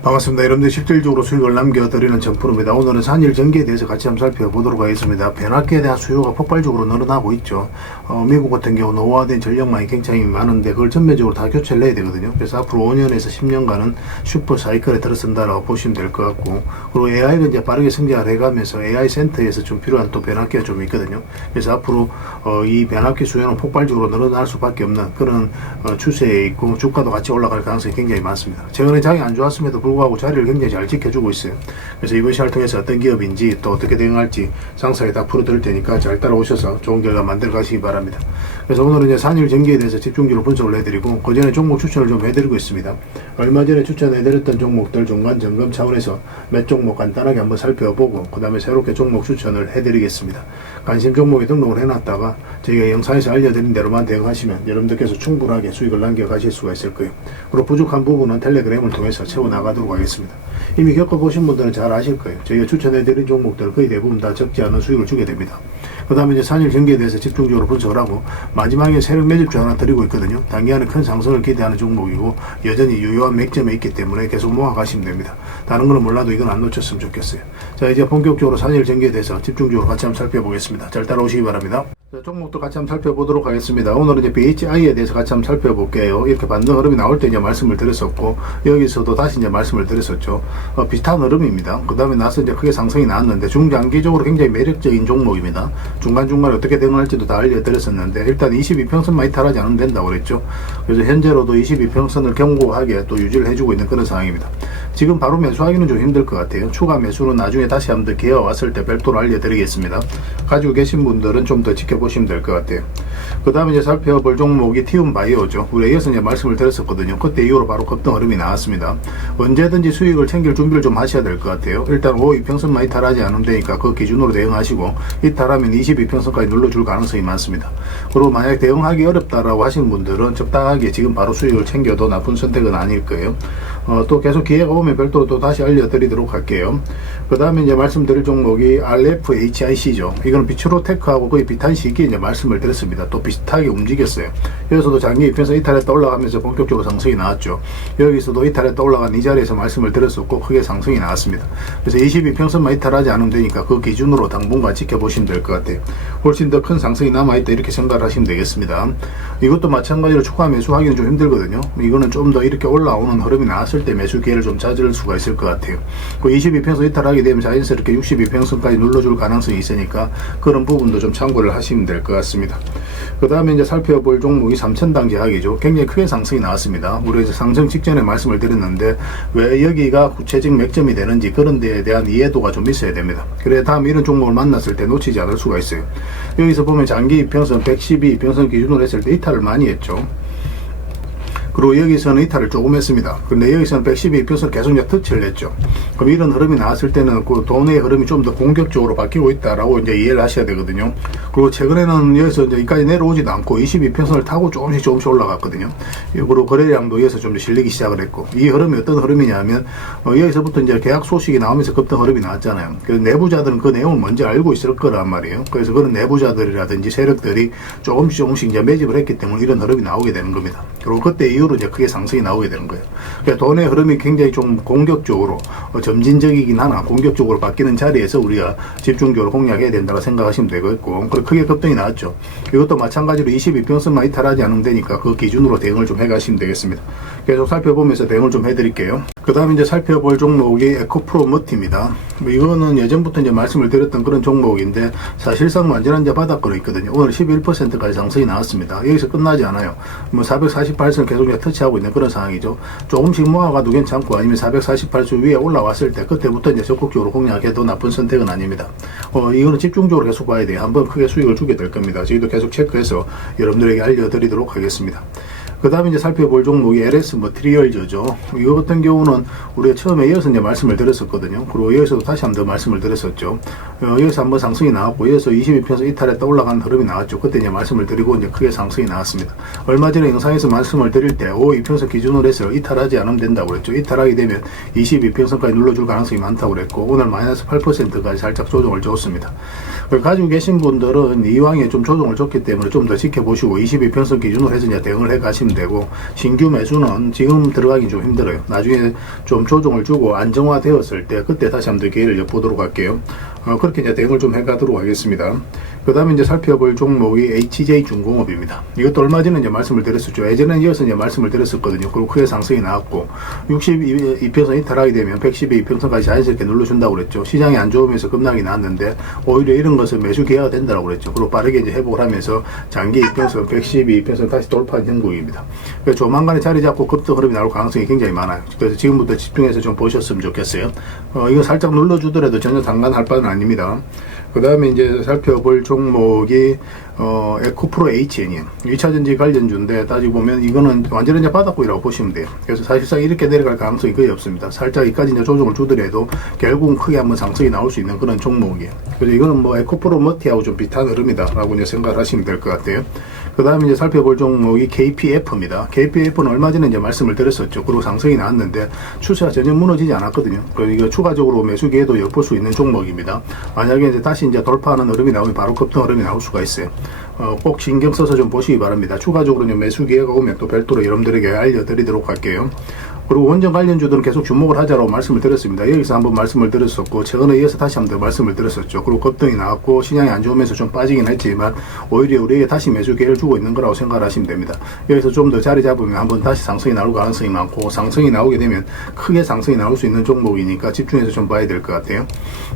반갑습니다. 여러분들 실질적으로 수익을 남겨드리는 정프로입니다. 오늘은 산일 전기에 대해서 같이 한번 살펴보도록 하겠습니다. 변압기에 대한 수요가 폭발적으로 늘어나고 있죠. 미국 같은 경우 노후화된 전력망이 굉장히 많은데 그걸 전면적으로 다 교체를 해야 되거든요. 그래서 앞으로 5년에서 10년간은 슈퍼 사이클에 들어선다라고 보시면 될 것 같고, 그리고 AI가 이제 빠르게 성장을 해가면서 AI 센터에서 좀 필요한 또 변압기가 좀 있거든요. 그래서 앞으로 이 변압기 수요는 폭발적으로 늘어날 수밖에 없는 그런 추세에 있고, 주가도 같이 올라갈 가능성이 굉장히 많습니다. 최근에 장이 안 좋았음에도 불구하고 자리를 굉장히 잘 지켜주고 있어요. 그래서 이번 시간을 통해서 어떤 기업인지 또 어떻게 대응할지 상세하게 다 풀어드릴 테니까 잘 따라오셔서 좋은 결과 만들어 가시기 바랍니다. 그래서 오늘은 이제 산일 전기에 대해서 집중적으로 분석을 해드리고, 그 전에 종목 추천을 좀 해드리고 있습니다. 얼마 전에 추천해드렸던 종목들 중간 점검 차원에서 몇 종목 간단하게 한번 살펴보고, 그 다음에 새롭게 종목 추천을 해드리겠습니다. 관심 종목에 등록을 해놨다가 저희가 영상에서 알려드린 대로만 대응하시면 여러분들께서 충분하게 수익을 남겨가실 수가 있을 거예요. 그리고 부족한 부분은 텔레그램을 통해서 채워나가도록 하겠습니다. 이미 겪어보신 분들은 잘 아실 거예요. 저희가 추천해드린 종목들 거의 대부분 다 적지 않은 수익을 주게 됩니다. 그 다음에 이제 산일 전기에 대해서 집중적으로 분석을 하고, 마지막에 세력 매집주 하나 드리고 있거든요. 단기간에 큰 상승을 기대하는 종목이고 여전히 유효한 맥점에 있기 때문에 계속 모아가시면 됩니다. 다른 거는 몰라도 이건 안 놓쳤으면 좋겠어요. 자, 이제 본격적으로 산일 전기에 대해서 집중적으로 같이 한번 살펴보겠습니다. 잘 따라오시기 바랍니다. 자, 종목도 같이 한번 살펴보도록 하겠습니다. 오늘은 이제 BHI에 대해서 같이 한번 살펴볼게요. 이렇게 반등 흐름이 나올 때 이제 말씀을 드렸었고, 여기서도 다시 이제 말씀을 드렸었죠. 비슷한 흐름입니다. 그 다음에 나서 이제 크게 상승이 나왔는데 중장기적으로 굉장히 매력적인 종목입니다. 중간중간에 어떻게 대응할지도 다 알려드렸었는데, 일단 22평선만 이탈하지 않으면 된다고 그랬죠. 그래서 현재로도 22평선을 견고하게 또 유지를 해주고 있는 그런 상황입니다. 지금 바로 매수하기는 좀 힘들 것 같아요. 추가 매수는 나중에 다시 한번 기회가 왔을 때 별도로 알려드리겠습니다. 가지고 계신 분들은 좀 더 지켜보시면 될 것 같아요. 그 다음에 이제 살펴볼 종목이 티움바이오죠. 우리 이어서 이제 말씀을 드렸었거든요. 그때 이후로 바로 급등 흐름이 나왔습니다. 언제든지 수익을 챙길 준비를 좀 하셔야 될 것 같아요. 일단 52평선만 이탈하지 않으면 되니까 그 기준으로 대응하시고, 이탈하면 22평선까지 눌러줄 가능성이 많습니다. 그리고 만약 대응하기 어렵다라고 하시는 분들은 적당하게 지금 바로 수익을 챙겨도 나쁜 선택은 아닐 거예요. 또 계속 기회가 오면 별도로 또 다시 알려드리도록 할게요. 그 다음에 이제 말씀드릴 종목이 RFHIC죠. 이거는 비추로테크하고 거의 비슷시기에 이제 말씀을 드렸습니다. 또 비슷하게 움직였어요. 여기서도 장기 이평선 이탈했다 올라가면서 본격적으로 상승이 나왔죠. 여기서도 이탈했다 올라간 이 자리에서 말씀을 드렸었고 크게 상승이 나왔습니다. 그래서 22평선만 이탈하지 않으면 되니까 그 기준으로 당분간 지켜보시면 될 것 같아요. 훨씬 더 큰 상승이 남아있다 이렇게 생각을 하시면 되겠습니다. 이것도 마찬가지로 추가 매수하기는 좀 힘들거든요. 이거는 좀 더 이렇게 올라오는 흐름이 나왔을 때 매수 기회를 좀 찾을 수가 있을 것 같아요. 그 22평선 이탈하게 되면 자연스럽게 62평선까지 눌러줄 가능성이 있으니까 그런 부분도 좀 참고를 하시면 될 것 같습니다. 그 다음에 이제 살펴볼 종목이 삼천당 제약이죠. 굉장히 크게 상승이 나왔습니다. 우리 이제 상승 직전에 말씀을 드렸는데 왜 여기가 구체적 맥점이 되는지 그런 데에 대한 이해도가 좀 있어야 됩니다. 그래 다음 이런 종목을 만났을 때 놓치지 않을 수가 있어요. 여기서 보면 장기 이평선 112 이평선 기준으로 했을 때 이탈을 많이 했죠. 그리고 여기서는 이탈을 조금 했습니다. 근데 여기서는 112평선 계속 이제 터치를 했죠. 그럼 이런 흐름이 나왔을 때는 그 돈의 흐름이 좀 더 공격적으로 바뀌고 있다라고 이제 이해를 하셔야 되거든요. 그리고 최근에는 여기서 이제 여기까지 내려오지도 않고 22평선을 타고 조금씩 올라갔거든요. 그리고 거래량도 여기서 좀 실리기 시작을 했고, 이 흐름이 어떤 흐름이냐면 여기서부터 이제 계약 소식이 나오면서 급등 흐름이 나왔잖아요. 그래서 내부자들은 그 내용을 먼저 알고 있을 거란 말이에요. 그래서 그런 내부자들이라든지 세력들이 조금씩 이제 매집을 했기 때문에 이런 흐름이 나오게 되는 겁니다. 그리고 그때 이후로 이제 크게 상승이 나오게 되는 거예요. 그러니까 돈의 흐름이 굉장히 좀 공격적으로 점진적이긴 하나 공격적으로 바뀌는 자리에서 우리가 집중적으로 공략해야 된다고 생각하시면 되겠고, 그리고 크게 급등이 나왔죠. 이것도 마찬가지로 22평선만 이탈하지 않으면 되니까 그 기준으로 대응을 좀 해가시면 되겠습니다. 계속 살펴보면서 대응을 좀 해드릴게요. 그 다음에 이제 살펴볼 종목이 에코프로머티입니다. 이거는 예전부터 이제 말씀을 드렸던 그런 종목인데 사실상 완전한 이제 바닥권에 있거든요. 오늘 11%까지 상승이 나왔습니다. 여기서 끝나지 않아요. 448선 계속 이제 터치하고 있는 그런 상황이죠. 조금씩 모아가도 괜찮고, 아니면 448선 위에 올라왔을 때 그때부터 이제 적극적으로 공략해도 나쁜 선택은 아닙니다. 이거는 집중적으로 계속 봐야 돼요. 한번 크게 수익을 주게 될 겁니다. 저희도 계속 체크해서 여러분들에게 알려드리도록 하겠습니다. 그 다음에 이제 살펴볼 종목이 LS 머티리얼즈죠. 이거 같은 경우는 우리가 처음에 이어서 이제 말씀을 드렸었거든요. 그리고 여기서도 다시 한번 더 말씀을 드렸었죠. 여기서 한번 상승이 나왔고, 여기서 22평선 이탈했다 올라간 흐름이 나왔죠. 그때 이제 말씀을 드리고 이제 크게 상승이 나왔습니다. 얼마 전에 영상에서 말씀을 드릴 때 52평선 기준으로 해서 이탈하지 않으면 된다고 그랬죠. 이탈하게 되면 22평선까지 눌러줄 가능성이 많다고 그랬고, 오늘 마이너스 8%까지 살짝 조정을 줬습니다. 가지고 계신 분들은 이왕에 좀 조정을 줬기 때문에 좀 더 지켜보시고 22평선 기준으로 해서 이제 대응을 해 가시면 하시면 되고, 신규 매수는 지금 들어가기 좀 힘들어요. 나중에 좀 조정을 주고 안정화되었을 때 그때 다시 한번 기회를 엿보도록 할게요. 그렇게 이제 대응을 좀 해가도록 하겠습니다. 그 다음에 이제 살펴볼 종목이 HJ중공업입니다. 이것도 얼마 전에 이제 말씀을 드렸었죠. 예전에 이어서 이제 말씀을 드렸었거든요. 그리고 크게 상승이 나왔고, 62평선 이탈하게 되면 112 이평선까지 자연스럽게 눌러준다고 그랬죠. 시장이 안 좋으면서 급락이 나왔는데, 오히려 이런 것은 매수 기회가 된다고 그랬죠. 그리고 빠르게 이제 회복을 하면서 장기 이평선, 112 이평선 다시 돌파한 형국입니다. 그래서 조만간에 자리 잡고 급등 흐름이 나올 가능성이 굉장히 많아요. 그래서 지금부터 집중해서 좀 보셨으면 좋겠어요. 이거 살짝 눌러주더라도 전혀 상관할 바는 아닙니다. 그 다음에 이제 살펴볼 종목이 에코프로 HN이에요. 2차전지 관련주인데 따지고 보면 이거는 완전히 이제 바닥구이라고 보시면 돼요. 그래서 사실상 이렇게 내려갈 가능성이 거의 없습니다. 살짝 여기까지 이제 조정을 주더라도 결국은 크게 한번 상승이 나올 수 있는 그런 종목이에요. 그래서 이거는 뭐 에코프로 머티하고 좀 비슷한 흐름이다라고 이제 생각을 하시면 될 것 같아요. 그 다음에 이제 살펴볼 종목이 KPF입니다. KPF는 얼마 전에 이제 말씀을 드렸었죠. 그리고 상승이 나왔는데 추세가 전혀 무너지지 않았거든요. 그래서 이거 추가적으로 매수 기회도 엿볼 수 있는 종목입니다. 만약에 이제 다시 이제 돌파하는 흐름이 나오면 바로 급등 흐름이 나올 수가 있어요. 꼭 신경 써서 좀 보시기 바랍니다. 추가적으로 매수 기회가 오면 또 별도로 여러분들에게 알려드리도록 할게요. 그리고 원전 관련주들은 계속 주목을 하자라고 말씀을 드렸습니다. 여기서 한번 말씀을 드렸었고, 최근에 이어서 다시 한번 더 말씀을 드렸었죠. 그리고 급등이 나왔고, 시장이 안 좋으면서 좀 빠지긴 했지만, 오히려 우리에게 다시 매수 기회를 주고 있는 거라고 생각을 하시면 됩니다. 여기서 좀 더 자리 잡으면 한번 다시 상승이 나올 가능성이 많고, 상승이 나오게 되면 크게 상승이 나올 수 있는 종목이니까 집중해서 좀 봐야 될 것 같아요.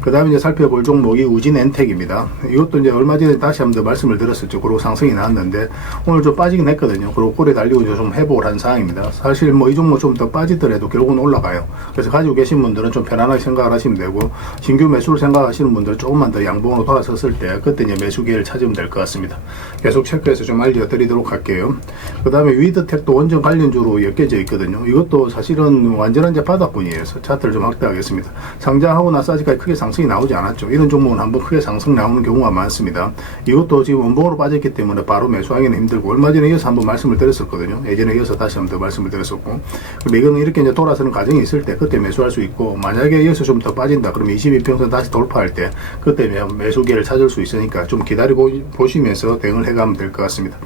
그 다음에 이제 살펴볼 종목이 우진엔텍입니다. 이것도 이제 얼마 전에 다시 한번 더 말씀을 드렸었죠. 그리고 상승이 나왔는데, 오늘 좀 빠지긴 했거든요. 그리고 꼴에 달리고 이제 좀 회복을 한 상황입니다. 사실 뭐 이 종목 좀 더 빠지더라도 결국은 올라가요. 그래서 가지고 계신 분들은 좀 편안하게 생각을 하시면 되고, 신규 매수를 생각하시는 분들은 조금만 더 양봉으로 돌아섰을 때 그때 이제 매수 기회를 찾으면 될 것 같습니다. 계속 체크해서 좀 알려드리도록 할게요. 그 다음에 위드텍도 원전 관련주로 엮여져 있거든요. 이것도 사실은 완전한 이제 바닥권이에요. 차트를 좀 확대하겠습니다. 상장하고 나서 아직까지 크게 상승이 나오지 않았죠. 이런 종목은 한번 크게 상승 나오는 경우가 많습니다. 이것도 지금 원봉으로 빠졌기 때문에 바로 매수하기는 힘들고, 얼마 전에 이어서 한번 말씀을 드렸었거든요. 예전에 이어서 다시 한번 더 말씀을 드렸었고, 근데 이거는 이렇게 이제 돌아서는 과정이 있을 때 그때 매수할 수 있고, 만약에 여기서 좀 더 빠진다 그러면 22평선 다시 돌파할 때 그때 매수 기회를 찾을 수 있으니까 좀 기다리고 보시면서 대응을 해가면 될 것 같습니다.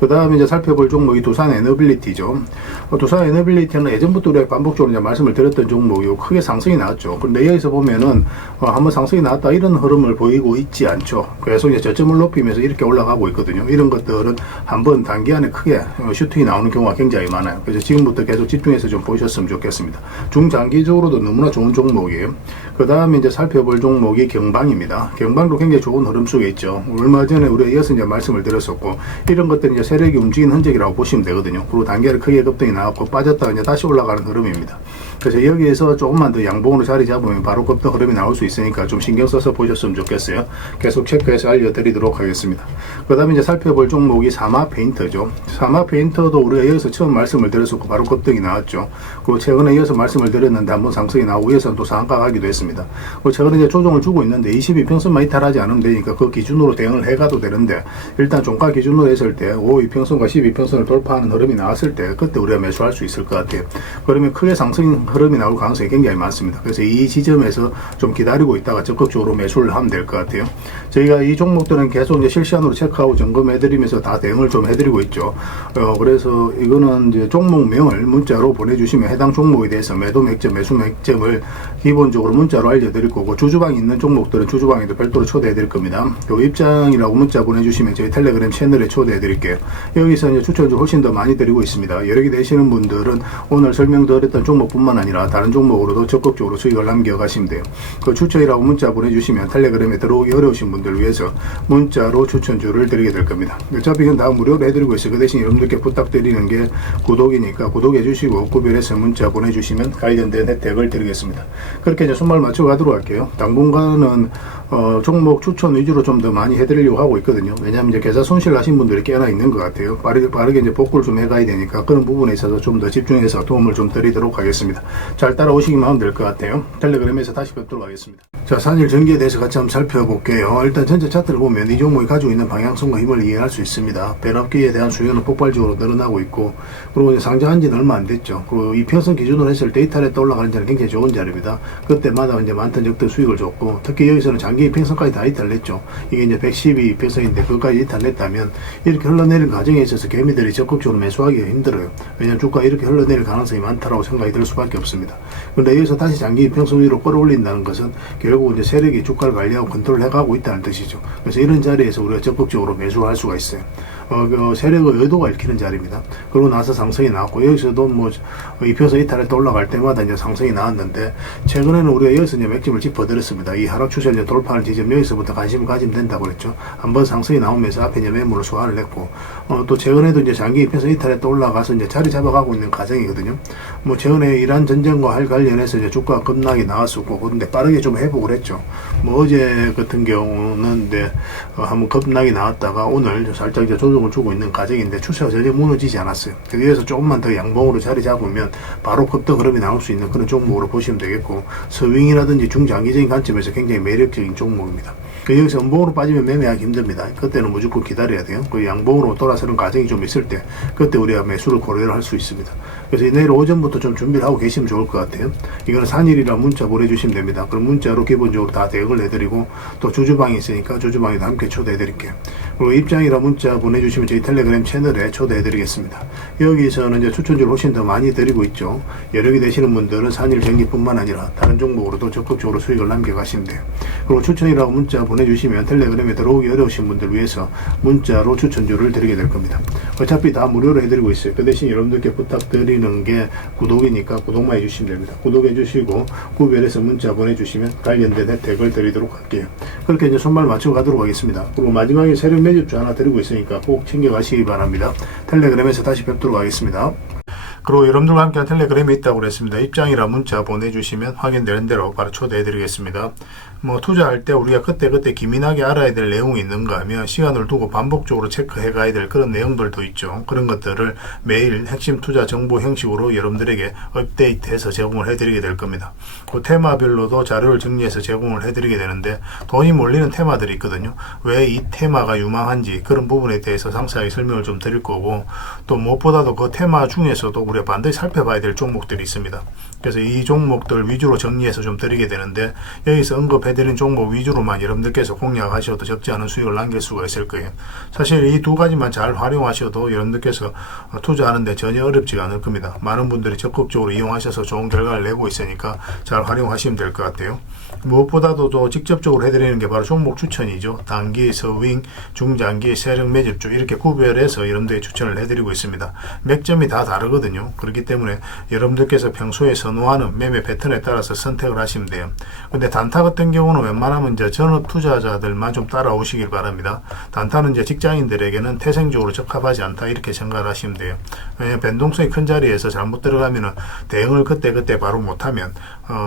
그 다음에 이제 살펴볼 종목이 두산 에너빌리티죠. 두산 에너빌리티는 예전부터 우리가 반복적으로 이제 말씀을 드렸던 종목이고 크게 상승이 나왔죠. 근데 여기서 보면은 한번 상승이 나왔다 이런 흐름을 보이고 있지 않죠. 계속 이제 저점을 높이면서 이렇게 올라가고 있거든요. 이런 것들은 한번 단기간에 크게 슈팅이 나오는 경우가 굉장히 많아요. 그래서 지금부터 계속 집중해서 좀 보셨으면 좋겠습니다. 중장기적으로도 너무나 좋은 종목이에요. 그 다음에 이제 살펴볼 종목이 경방입니다. 경방도 굉장히 좋은 흐름 속에 있죠. 얼마 전에 우리가 이어서 이제 말씀을 드렸었고, 이런 것들은 이제 세력이 움직이는 흔적이라고 보시면 되거든요. 그리고 단계를 크게 급등이 나왔고 빠졌다가 이제 다시 올라가는 흐름입니다. 그래서 여기에서 조금만 더 양봉으로 자리 잡으면 바로 급등 흐름이 나올 수 있으니까 좀 신경 써서 보셨으면 좋겠어요. 계속 체크해서 알려드리도록 하겠습니다. 그 다음에 이제 살펴볼 종목이 사마페인터죠. 사마페인터도 우리가 여기서 처음 말씀을 드렸었고 바로 급등이 나왔죠. 그리고 최근에 이어서 말씀을 드렸는데 한번 상승이 나오고 이어서 또 상가 가기도 했습니다. 그리고 최근에 이제 조정을 주고 있는데 22평선만 이탈하지 않으면 되니까 그 기준으로 대응을 해가도 되는데, 일단 종가 기준으로 했을 때 5이평선과 12평선을 돌파하는 흐름이 나왔을 때 그때 우리가 매수할 수 있을 것 같아요. 그러면 크게 상승 흐름이 나올 가능성이 굉장히 많습니다. 그래서 이 지점에서 좀 기다리고 있다가 적극적으로 매수를 하면 될 것 같아요. 저희가 이 종목들은 계속 이제 실시간으로 체크하고 점검해드리면서 다 대응을 좀 해드리고 있죠. 그래서 이거는 이제 종목명을 문자로 보내주시면 해당 종목에 대해서 매도 맥점, 매수 맥점을 기본적으로 문자로 알려드릴 거고, 주주방이 있는 종목들은 주주방에도 별도로 초대해드릴 겁니다. 요 입장이라고 문자 보내주시면 저희 텔레그램 채널에 초대해드릴게요. 여기서 이제 추천주 훨씬 더 많이 드리고 있습니다. 여력이 되시는 분들은 오늘 설명드렸던 종목뿐만 아니라 다른 종목으로도 적극적으로 수익을 남겨가시면 돼요. 그 추천이라고 문자 보내주시면 텔레그램에 들어오기 어려우신 분들을 위해서 문자로 추천주를 드리게 될 겁니다. 어차피 이건 다 무료로 해드리고 있어요. 그 대신 여러분들께 부탁드리는 게 구독이니까 구독해주시고 구별해서 문자 보내주시면 관련된 혜택을 드리겠습니다. 그렇게 이제 손발 맞춰 가도록 할게요. 당분간은 종목 추천 위주로 좀 더 많이 해드리려고 하고 있거든요. 왜냐하면 이제 계좌 손실 나신 분들이 꽤나 있는 것 같아요. 빠르게 이제 복구를 좀 해가야 되니까 그런 부분에 있어서 좀 더 집중해서 도움을 좀 드리도록 하겠습니다. 잘 따라오시기만 하면 될 것 같아요. 텔레그램에서 다시 뵙도록 하겠습니다. 자, 산일 전기에 대해서 같이 한번 살펴볼게요. 일단 전체 차트를 보면 이 종목이 가지고 있는 방향성과 힘을 이해할 수 있습니다. 변압기에 대한 수요는 폭발적으로 늘어나고 있고, 그리고 이제 상장한 지는 얼마 안 됐죠. 그리고 이평선 기준으로 했을 때 이탈했다 올라가는 자리는 굉장히 좋은 자리입니다. 그때마다 이제 많던 적들 수익을 줬고, 특히 여기서는 장기 이평선까지 다 이탈했죠. 이게 이제 112 이평선인데 그것까지 이탈했다면 이렇게 흘러내리는 과정에 있어서 개미들이 적극적으로 매수하기가 힘들어요. 왜냐하면 주가 이렇게 흘러내릴 가능성이 많다라고 생각이 들 수밖에 없습니다. 그런데 여기서 다시 장기 이평선 위로 끌어올린다는 것은 결국 이제 세력이 주가를 관리하고 컨트롤 해가고 있다는 뜻이죠. 그래서 이런 자리에서 우리가 적극적으로 매수할 수가 있어요. 그 세력의 의도가 읽히는 자리입니다. 그러고 나서 상승이 나왔고, 여기서도 뭐 이평선 이탈에 또 올라갈 때마다 이제 상승이 나왔는데, 최근에는 우리가 여기서 이제 맥점을 짚어드렸습니다. 이 하락 추세 이제 돌파하는 지점 여기서부터 관심을 가지면 된다고 그랬죠. 한번 상승이 나오면서 앞에 이제 매물을 소화를 했고, 또 최근에도 이제 장기 이평선 이탈에 또 올라가서 이제 자리 잡아가고 있는 과정이거든요. 뭐 최근에 이란 전쟁과 관련해서 이제 주가가 급락이 나왔었고, 그런데 빠르게 좀 회복을 했죠. 뭐 어제 같은 경우는 이제 한번 급락이 나왔다가 오늘 살짝 이제 조정을 주고 있는 과정인데 추세가 전혀 무너지지 않았어요. 여기에서 조금만 더 양봉으로 자리 잡으면 바로 급등 흐름이 나올 수 있는 그런 종목으로 보시면 되겠고, 스윙이라든지 중장기적인 관점에서 굉장히 매력적인 종목입니다. 여기서 음봉으로 빠지면 매매하기 힘듭니다. 그때는 무조건 기다려야 돼요. 그 양봉으로 돌아서는 과정이 좀 있을 때 그때 우리가 매수를 고려를 할 수 있습니다. 그래서 내일 오전부터 좀 준비를 하고 계시면 좋을 것 같아요. 이거는 산일이라 문자 보내주시면 됩니다. 그럼 문자로 기본적으로 다 대응을 해드리고, 또 주주방이 있으니까 주주방에도 함께 초대해드릴게요. 그리고 입장이라 문자 보내주시면 저희 텔레그램 채널에 초대해드리겠습니다. 여기서는 이제 추천주를 훨씬 더 많이 드리고 있죠. 여력이 되시는 분들은 산일 전기뿐만 아니라 다른 종목으로도 적극적으로 수익을 남겨가시면 돼요. 그리고 추천이라고 문자 보내주시면 텔레그램에 들어오기 어려우신 분들 위해서 문자로 추천주를 드리게 될 겁니다. 어차피 다 무료로 해드리고 있어요. 그 대신 여러분들께 부탁드리는 게 구독이니까 구독만 해주시면 됩니다. 구독해주시고 구별해서 문자 보내주시면 관련된 혜택을 드리도록 할게요. 그렇게 이제 손발 맞추고 가도록 하겠습니다. 그리고 마지막에 세력 매집주 하나 드리고 있으니까 꼭 챙겨가시기 바랍니다. 텔레그램에서 다시 뵙도록 하겠습니다. 그리고 여러분들과 함께한 텔레그램이 있다고 그랬습니다. 입장이라 문자 보내주시면 확인되는 대로 바로 초대해드리겠습니다. 뭐 투자할 때 우리가 그때그때 기민하게 알아야 될 내용이 있는가 하면 시간을 두고 반복적으로 체크해 가야 될 그런 내용들도 있죠. 그런 것들을 매일 핵심 투자 정보 형식으로 여러분들에게 업데이트해서 제공을 해드리게 될 겁니다. 그 테마별로도 자료를 정리해서 제공을 해드리게 되는데, 돈이 몰리는 테마들이 있거든요. 왜 이 테마가 유망한지 그런 부분에 대해서 상세하게 설명을 좀 드릴 거고, 또 무엇보다도 그 테마 중에서도 우리가 반드시 살펴봐야 될 종목들이 있습니다. 그래서 이 종목들 위주로 정리해서 좀 드리게 되는데, 여기서 언급해드린 종목 위주로만 여러분들께서 공략하셔도 적지 않은 수익을 남길 수가 있을 거예요. 사실 이 두 가지만 잘 활용하셔도 여러분들께서 투자하는데 전혀 어렵지가 않을 겁니다. 많은 분들이 적극적으로 이용하셔서 좋은 결과를 내고 있으니까 잘 활용하시면 될 것 같아요. 무엇보다도 또 직접적으로 해드리는 게 바로 종목 추천이죠. 단기, 서윙, 중장기, 세력 매집주 이렇게 구별해서 여러분들에게 추천을 해드리고 있습니다. 맥점이 다 다르거든요. 그렇기 때문에 여러분들께서 평소에 선호하는 매매 패턴에 따라서 선택을 하시면 돼요. 근데 단타 같은 경우는 웬만하면 이제 전업 투자자들만 좀 따라오시길 바랍니다. 단타는 이제 직장인들에게는 태생적으로 적합하지 않다 이렇게 생각을 하시면 돼요. 왜냐하면 변동성이 큰 자리에서 잘못 들어가면은 대응을 그때 바로 못하면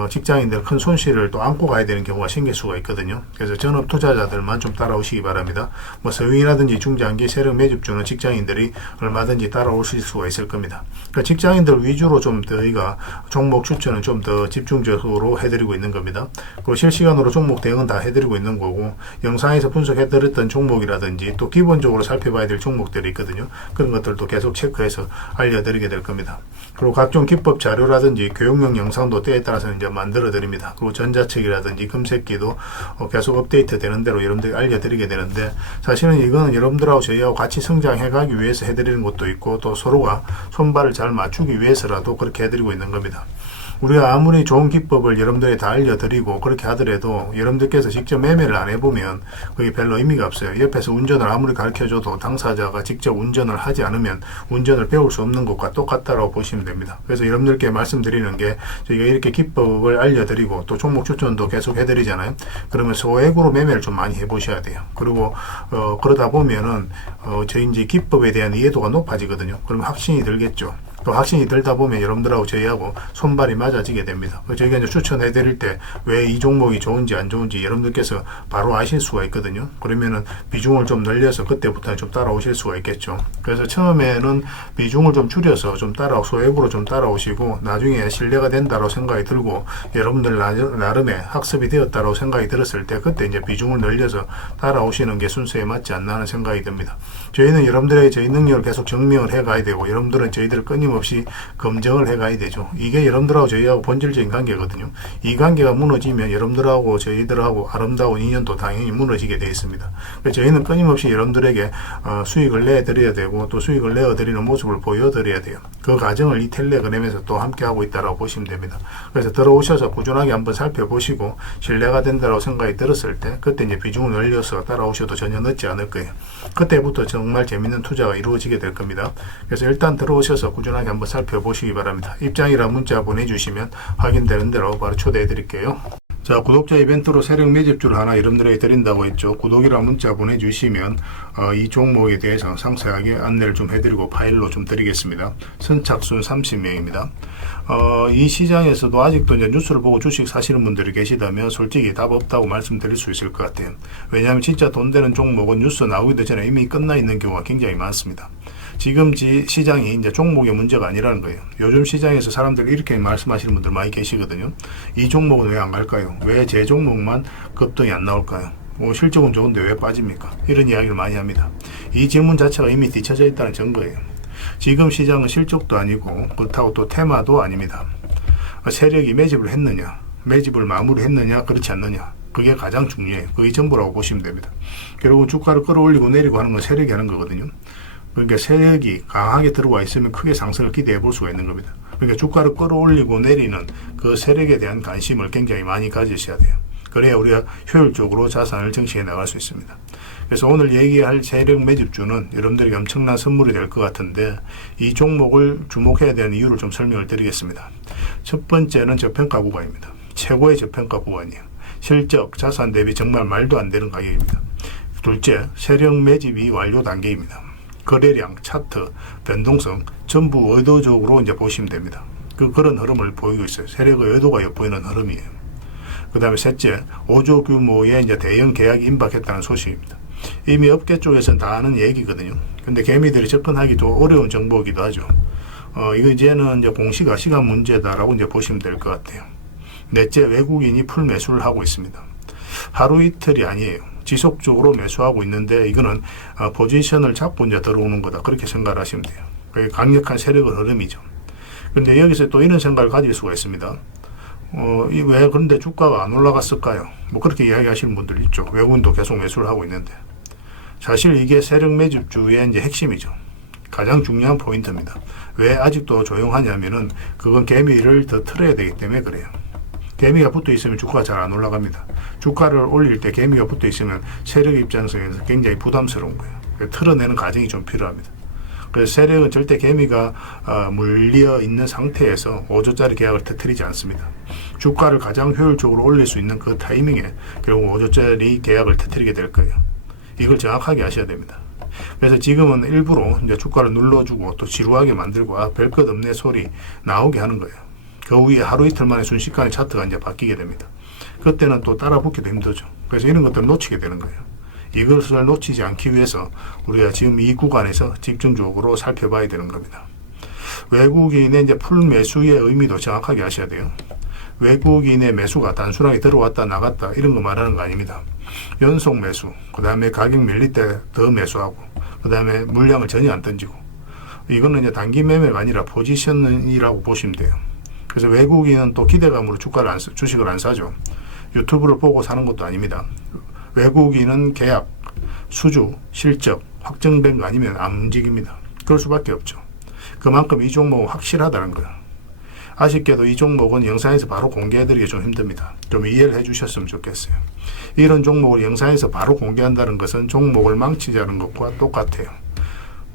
직장인들 큰 손실을 또 안고 가야 되는 경우가 생길 수가 있거든요. 그래서 전업 투자자들만 좀 따라오시기 바랍니다. 뭐 서윙이라든지 중장기 세력 매집주는 직장인들이 얼마든지 따라오실 수가 있을 겁니다. 그러니까 직장인들 위주로 좀 저희가 종목 추천은 좀 더 집중적으로 해드리고 있는 겁니다. 그리고 실시간으로 종목 대응은 다 해드리고 있는 거고, 영상에서 분석해드렸던 종목이라든지 또 기본적으로 살펴봐야 될 종목들이 있거든요. 그런 것들도 계속 체크해서 알려드리게 될 겁니다. 그리고 각종 기법 자료라든지 교육용 영상도 때에 따라서 이제 만들어 드립니다. 그리고 전자책이라든지 검색기도 계속 업데이트 되는 대로 여러분들이 알려드리게 되는데, 사실은 이거는 여러분들하고 저희하고 같이 성장해 가기 위해서 해드리는 것도 있고, 또 서로가 손발을 잘 맞추기 위해서라도 그렇게 해드리고 있는 겁니다. 우리가 아무리 좋은 기법을 여러분들에 다 알려드리고 그렇게 하더라도 여러분들께서 직접 매매를 안 해보면 그게 별로 의미가 없어요. 옆에서 운전을 아무리 가르쳐줘도 당사자가 직접 운전을 하지 않으면 운전을 배울 수 없는 것과 똑같다고 보시면 됩니다. 그래서 여러분들께 말씀드리는 게, 저희가 이렇게 기법을 알려드리고 또 종목 추천도 계속 해드리잖아요. 그러면 소액으로 매매를 좀 많이 해보셔야 돼요. 그리고 그러다 보면은 저희 이제 기법에 대한 이해도가 높아지거든요. 그러면 확신이 들겠죠. 또 확신이 들다 보면 여러분들하고 저희하고 손발이 맞아지게 됩니다. 저희가 이제 추천해 드릴 때 왜 이 종목이 좋은지 안 좋은지 여러분들께서 바로 아실 수가 있거든요. 그러면은 비중을 좀 늘려서 그때부터 좀 따라오실 수가 있겠죠. 그래서 처음에는 비중을 좀 줄여서 좀 소액으로 좀 따라오시고 나중에 신뢰가 된다고 생각이 들고 여러분들 나름의 학습이 되었다고 생각이 들었을 때 그때 이제 비중을 늘려서 따라오시는 게 순서에 맞지 않나 하는 생각이 듭니다. 저희는 여러분들의 저희 능력을 계속 증명을 해 가야 되고 여러분들은 저희들을 끊임없이 검증을 해 가야 되죠. 이게 여러분들하고 저희하고 본질적인 관계거든요. 이 관계가 무너지면 여러분들하고 저희들하고 아름다운 인연도 당연히 무너지게 되어 있습니다. 그래서 저희는 끊임없이 여러분들에게 수익을 내드려야 되고 또 수익을 내어드리는 모습을 보여드려야 돼요. 그 과정을 이 텔레그램에서 또 함께 하고 있다고 보시면 됩니다. 그래서 들어오셔서 꾸준하게 한번 살펴보시고 신뢰가 된다고 생각이 들었을 때 그때 이제 비중을 늘려서 따라오셔도 전혀 늦지 않을 거예요. 그때부터 정말 재밌는 투자가 이루어지게 될 겁니다. 그래서 일단 들어오셔서 꾸준하게 한번 살펴보시기 바랍니다. 입장이랑 문자 보내주시면 확인되는 대로 바로 초대해 드릴게요. 자, 구독자 이벤트로 세력 매집주를 하나 여러분들에게 드린다고 했죠. 구독이랑 문자 보내주시면 이 종목에 대해서 상세하게 안내를 좀 해드리고 파일로 좀 드리겠습니다. 선착순 30명입니다. 이 시장에서도 아직도 이제 뉴스를 보고 주식 사시는 분들이 계시다면 솔직히 답 없다고 말씀드릴 수 있을 것 같아요. 왜냐하면 진짜 돈 되는 종목은 뉴스 나오기도 전에 이미 끝나 있는 경우가 굉장히 많습니다. 지금 시장이 이제 종목의 문제가 아니라는 거예요. 요즘 시장에서 사람들이 이렇게 말씀하시는 분들 많이 계시거든요. 이 종목은 왜 안 갈까요? 왜 제 종목만 급등이 안 나올까요? 실적은 좋은데 왜 빠집니까? 이런 이야기를 많이 합니다. 이 질문 자체가 이미 뒤쳐져 있다는 증거예요. 지금 시장은 실적도 아니고 그렇다고 또 테마도 아닙니다. 세력이 매집을 했느냐, 매집을 마무리했느냐, 그렇지 않느냐. 그게 가장 중요해요. 그게 전부라고 보시면 됩니다. 결국은 주가를 끌어올리고 내리고 하는 건 세력이 하는 거거든요. 그러니까 세력이 강하게 들어와 있으면 크게 상승을 기대해 볼 수가 있는 겁니다. 그러니까 주가를 끌어올리고 내리는 그 세력에 대한 관심을 굉장히 많이 가지셔야 돼요. 그래야 우리가 효율적으로 자산을 정치해 나갈 수 있습니다. 그래서 오늘 얘기할 세력 매집주는 여러분들에게 엄청난 선물이 될 것 같은데 이 종목을 주목해야 되는 이유를 좀 설명을 드리겠습니다. 첫 번째는 저평가 구간입니다. 최고의 저평가 구간이에요. 실적, 자산 대비 정말 말도 안 되는 가격입니다. 둘째, 세력 매집이 완료 단계입니다. 거래량, 차트, 변동성 전부 의도적으로 이제 보시면 됩니다. 그런 흐름을 보이고 있어요. 세력의 의도가 엿보이는 흐름이에요. 그 다음에 셋째, 5조 규모의 이제 대형 계약이 임박했다는 소식입니다. 이미 업계 쪽에서는 다 아는 얘기거든요. 근데 개미들이 접근하기 좀 어려운 정보이기도 하죠. 이거 이제는 이제 공시가 시간 문제다라고 이제 보시면 될 것 같아요. 넷째, 외국인이 풀 매수를 하고 있습니다. 하루 이틀이 아니에요. 지속적으로 매수하고 있는데 이거는 포지션을 잡고 이제 들어오는 거다. 그렇게 생각을 하시면 돼요. 그게 강력한 세력의 흐름이죠. 근데 여기서 또 이런 생각을 가질 수가 있습니다. 왜 그런데 주가가 안 올라갔을까요? 뭐 그렇게 이야기하시는 분들 있죠. 외국인도 계속 매수를 하고 있는데. 사실 이게 세력 매집주의 이제 핵심이죠. 가장 중요한 포인트입니다. 왜 아직도 조용하냐면은 그건 개미를 더 틀어야 되기 때문에 그래요. 개미가 붙어 있으면 주가가 잘 안 올라갑니다. 주가를 올릴 때 개미가 붙어 있으면 세력 입장에서 굉장히 부담스러운 거예요. 틀어내는 과정이 좀 필요합니다. 그래서 세력은 절대 개미가 물려 있는 상태에서 5조짜리 계약을 터뜨리지 않습니다. 주가를 가장 효율적으로 올릴 수 있는 그 타이밍에 결국 5조짜리 계약을 터뜨리게 될 거예요. 이걸 정확하게 아셔야 됩니다. 그래서 지금은 일부러 이제 주가를 눌러주고 또 지루하게 만들고 별 것 없네 소리 나오게 하는 거예요. 그 후에 하루 이틀 만에 순식간에 차트가 이제 바뀌게 됩니다. 그때는 또 따라붙기도 힘들죠. 그래서 이런 것들을 놓치게 되는 거예요. 이것을 놓치지 않기 위해서 우리가 지금 이 구간에서 집중적으로 살펴봐야 되는 겁니다. 외국인의 이제 풀 매수의 의미도 정확하게 아셔야 돼요. 외국인의 매수가 단순하게 들어왔다 나갔다 이런 거 말하는 거 아닙니다. 연속 매수, 그 다음에 가격 밀릴 때 더 매수하고, 그 다음에 물량을 전혀 안 던지고, 이거는 이제 단기 매매가 아니라 포지션이라고 보시면 돼요. 그래서 외국인은 또 기대감으로 주식을 안 사죠. 유튜브를 보고 사는 것도 아닙니다. 외국인은 계약, 수주, 실적, 확정된 거 아니면 안 움직입니다. 그럴 수밖에 없죠. 그만큼 이 종목은 확실하다는 거예요. 아쉽게도 이 종목은 영상에서 바로 공개해드리기 좀 힘듭니다. 좀 이해를 해주셨으면 좋겠어요. 이런 종목을 영상에서 바로 공개한다는 것은 종목을 망치자는 것과 똑같아요.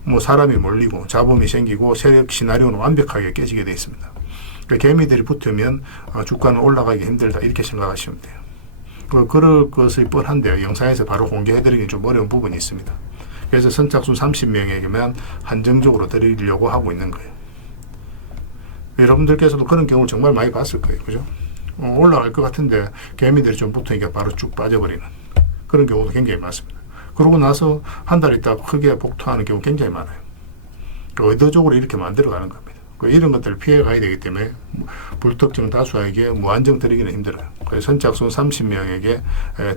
뭐 사람이 몰리고 잡음이 생기고 세력 시나리오는 완벽하게 깨지게 되어 있습니다. 그러니까 개미들이 붙으면 주가는 올라가기 힘들다 이렇게 생각하시면 돼요. 그럴 것이 뻔한데요. 영상에서 바로 공개해드리기 좀 어려운 부분이 있습니다. 그래서 선착순 30명에게만 한정적으로 드리려고 하고 있는 거예요. 여러분들께서도 그런 경우 정말 많이 봤을 거예요. 그죠? 올라갈 것 같은데 개미들이 좀 붙으니까 바로 쭉 빠져버리는 그런 경우도 굉장히 많습니다. 그러고 나서 한 달 있다가 크게 복토하는 경우 굉장히 많아요. 의도적으로 이렇게 만들어가는 겁니다. 이런 것들을 피해가야 되기 때문에 불특정 다수에게 무한정 드리기는 힘들어요. 그래서 선착순 30명에게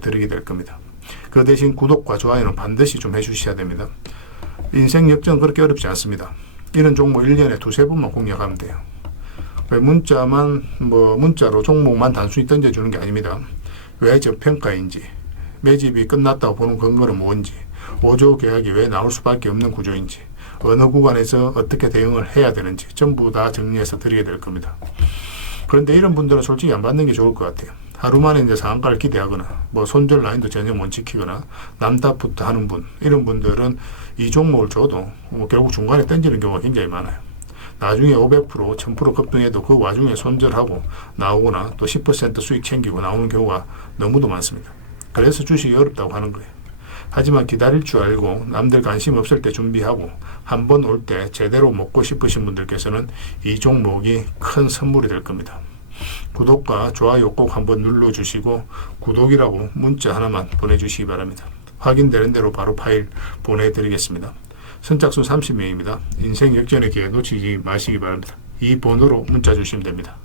드리게 될 겁니다. 그 대신 구독과 좋아요는 반드시 좀 해주셔야 됩니다. 인생 역전은 그렇게 어렵지 않습니다. 이런 종목 1년에 두세 번만 공략하면 돼요. 문자로 종목만 단순히 던져주는 게 아닙니다. 왜 저평가인지, 매집이 끝났다고 보는 근거는 뭔지, 5조 계약이 왜 나올 수밖에 없는 구조인지, 어느 구간에서 어떻게 대응을 해야 되는지 전부 다 정리해서 드리게 될 겁니다. 그런데 이런 분들은 솔직히 안 받는 게 좋을 것 같아요. 하루 만에 이제 상한가를 기대하거나 손절 라인도 전혀 못 지키거나 남답부터 하는 분, 이런 분들은 이 종목을 줘도 결국 중간에 던지는 경우가 굉장히 많아요. 나중에 500%, 1000% 급등해도 그 와중에 손절하고 나오거나 또 10% 수익 챙기고 나오는 경우가 너무도 많습니다. 그래서 주식이 어렵다고 하는 거예요. 하지만 기다릴 줄 알고 남들 관심 없을 때 준비하고 한번 올 때 제대로 먹고 싶으신 분들께서는 이 종목이 큰 선물이 될 겁니다. 구독과 좋아요 꼭 한번 눌러주시고 구독이라고 문자 하나만 보내주시기 바랍니다. 확인되는 대로 바로 파일 보내드리겠습니다. 선착순 30명입니다. 인생 역전의 기회 놓치지 마시기 바랍니다. 이 번호로 문자 주시면 됩니다.